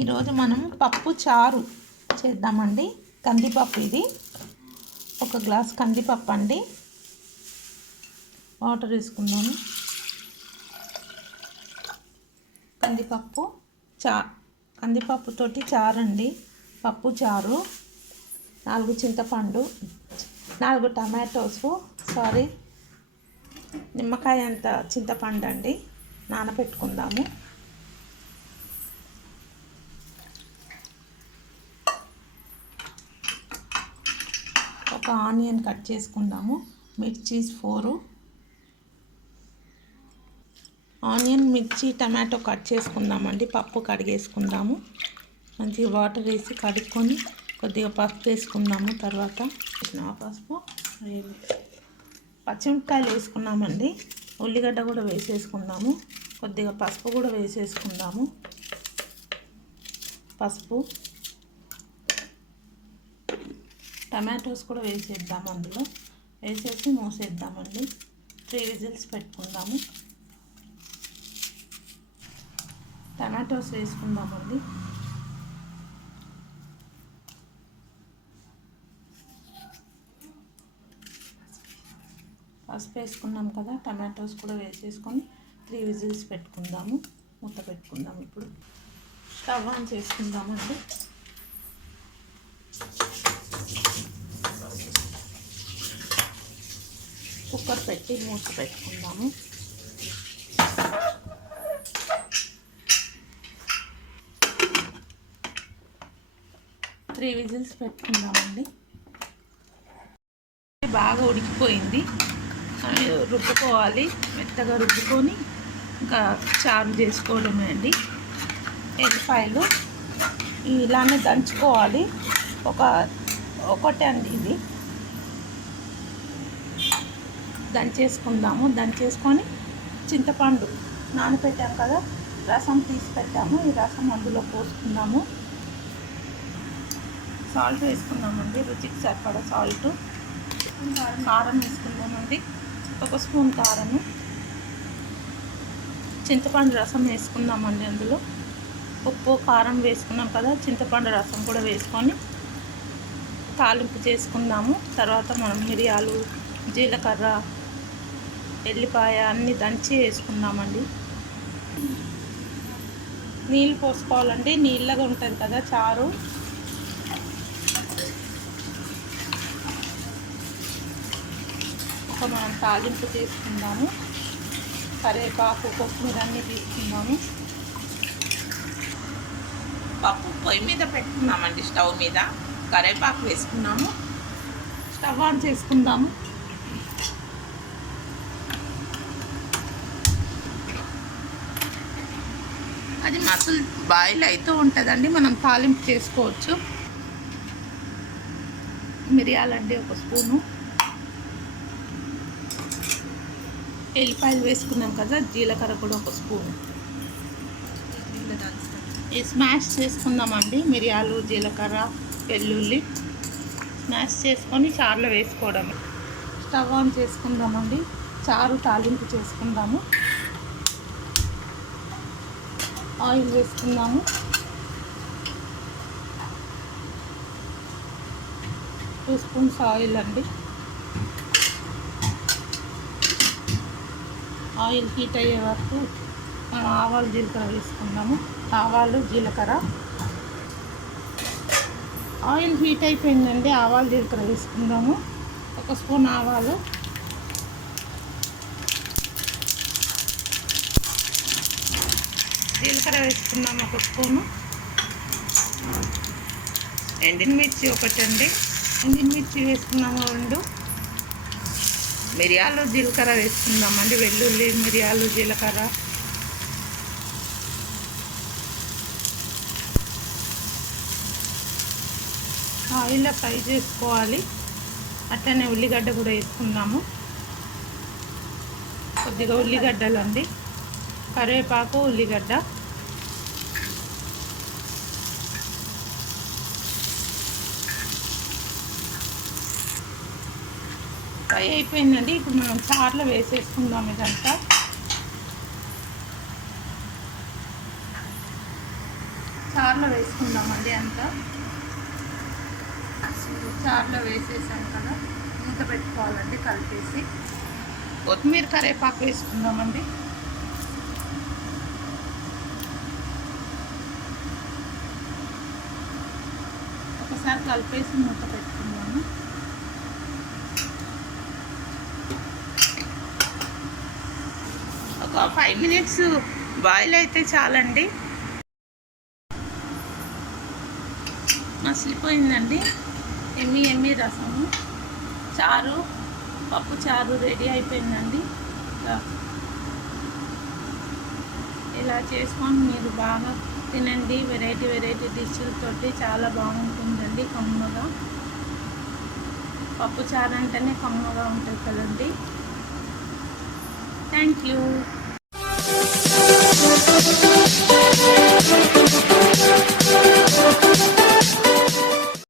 ఈరోజు మనం పప్పు చారు చేద్దామండి. కందిపప్పు, ఇది 1 గ్లాస్ కందిపప్పు అండి. వాటర్ వేసుకుందాము. కందిపప్పుతోటి చారు అండి, పప్పు చారు. 4 చింతపండు, 4 టమాటోస్, నిమ్మకాయ అంత చింతపండు అండి, నానబెట్టుకుందాము. ఒక ఆనియన్ కట్ చేసుకుందాము. మిర్చీస్ 4, ఆనియన్, మిర్చి, టమాటో కట్ చేసుకుందామండి. పప్పు కడిగేసుకుందాము. మంచిగా వాటర్ వేసి కడుక్కొని కొద్దిగా పసుపు వేసుకుందాము. తర్వాత పసుపు, పచ్చిమిరపకాయలు వేసుకున్నామండి. ఉల్లిగడ్డ కూడా వేసేసుకుందాము. కొద్దిగా పసుపు కూడా వేసేసుకుందాము. పసుపు, టమాటోస్ కూడా వేసేద్దాము. అందులో వేసేసి మూసేద్దామండి. 3 విజిల్స్ పెట్టుకుందాము. టమాటోస్ వేసుకుందామండి. పసుపు వేసుకున్నాం కదా, టమాటోస్ కూడా వేసేసుకొని 3 విజిల్స్ పెట్టుకుందాము. మూత పెట్టుకుందాము. ఇప్పుడు స్టవ్ ఆన్ చేసుకుందామండి. కుక్కర్ పెట్టి మూత పెట్టుకుందాము. త్రీ విజిల్స్ పెట్టుకుందామండి. బాగా ఉడికిపోయింది. రుబ్బుకోవాలి. మెత్తగా రుబ్బుకొని ఇంకా చారు చేసుకోవడమే అండి. ఎల్లిపాయలు ఇలానే దంచుకోవాలి. ఒకటే అండి ఇది. దంచేసుకుందాము. దంచేసుకొని చింతపండు నానబెట్టాము కదా, రసం తీసి పెట్టాము. ఈ రసం అందులో పోసుకుందాము. సాల్ట్ వేసుకుందామండి, రుచికి సరిపడా సాల్ట్. కారం వేసుకుందామండి, 1 స్పూన్ కారము. చింతపండు రసం వేసుకుందామండి. అందులో ఉప్పు, కారం వేసుకున్నాం కదా, చింతపండు రసం కూడా వేసుకొని తాలింపు చేసుకుందాము. తర్వాత మనం మిరియాలు, జీలకర్ర, ఎల్లిపాయ అన్నీ దంచి వేసుకుందామండి. నీళ్ళు పోసుకోవాలండి, నీళ్ళగా ఉంటుంది కదా చారు. మనం తాలింపు చేసుకుందాము. కరివేపాకు, కొత్తిమీర అన్నీ తీసుకుందాము. పప్పు పొయ్యి మీద పెట్టుకున్నామండి, స్టవ్ మీద. కరివేపాకు వేసుకున్నాము. స్టవ్ ఆన్ చేసుకుందాము. అది మసలు బాయిల్ అవుతూ ఉంటుందండి, మనం తాలింపు చేసుకోవచ్చు. మిరియాలండి 1 స్పూను, ఎల్లిపాయలు వేసుకున్నాం కదా, జీలకర్ర కూడా 1 స్పూను. స్మాష్ చేసుకుందామండి. మిరియాలు, జీలకర్ర, వెల్లుల్లి స్మాష్ చేసుకొని చారులో వేసుకోవడమే. స్టవ్ ఆన్ చేసుకుందామండి. చారు తాలింపు చేసుకుందాము. ఆయిల్ వేసుకుందాము. 2 స్పూన్స్ ఆయిల్ అండి. ఆయిల్ హీట్ అయ్యే వరకు మనం ఆవాలు, జీలకర్ర వేసుకుందాము. ఆవాలు, జీలకర్ర. ఆయిల్ హీట్ అయిపోయిందండి, ఆవాలు, జీలకర్ర వేసుకుందాము. 1 స్పూన్ ఆవాలు, జీలకర్ర వేసుకున్నాము. 1 స్పూను ఎండిమిర్చి 1 అండి. ఎండిమిర్చి వేసుకున్నాము 2. మిరియాలు, జీలకర్ర వేసుకుందామండి. వెల్లుల్లి, మిరియాలు, జీలకర్ర. ఆయిల్లో ఫ్రై చేసుకోవాలి. అట్లనే ఉల్లిగడ్డ కూడా వేసుకుందాము. కొద్దిగా ఉల్లిగడ్డలు అండి, కరివేపాకు, ఉల్లిగడ్డ. ఫ్రై అయిపోయిందండి. ఇప్పుడు మనం చారులో వేసేసుకుందాం. ఇదంతా చారులో వేసుకుందామండి. అంతా చారులో వేసేసాం కదా, మూత పెట్టుకోవాలండి. కలిపేసి కొత్తిమీర కరివేపాకు వేసుకుందామండి. ఒకసారి కలిపేసి మూత పెట్టుకుందాము. ఒక 5 minutes బాయిల్ అయితే చాలండి. మసిలిపోయిందండి. ఎమ్మి రసము, చారు, పప్పు చారు రెడీ అయిపోయిందండి. ఇలా చేసుకొని మీరు బాగా తినండి. వెరైటీ డిష్లతోటి చాలా బాగుంటుందండి. కమ్మగా పప్పు చారు అంటేనే కమ్మగా ఉంటుంది కదండి. Thank you.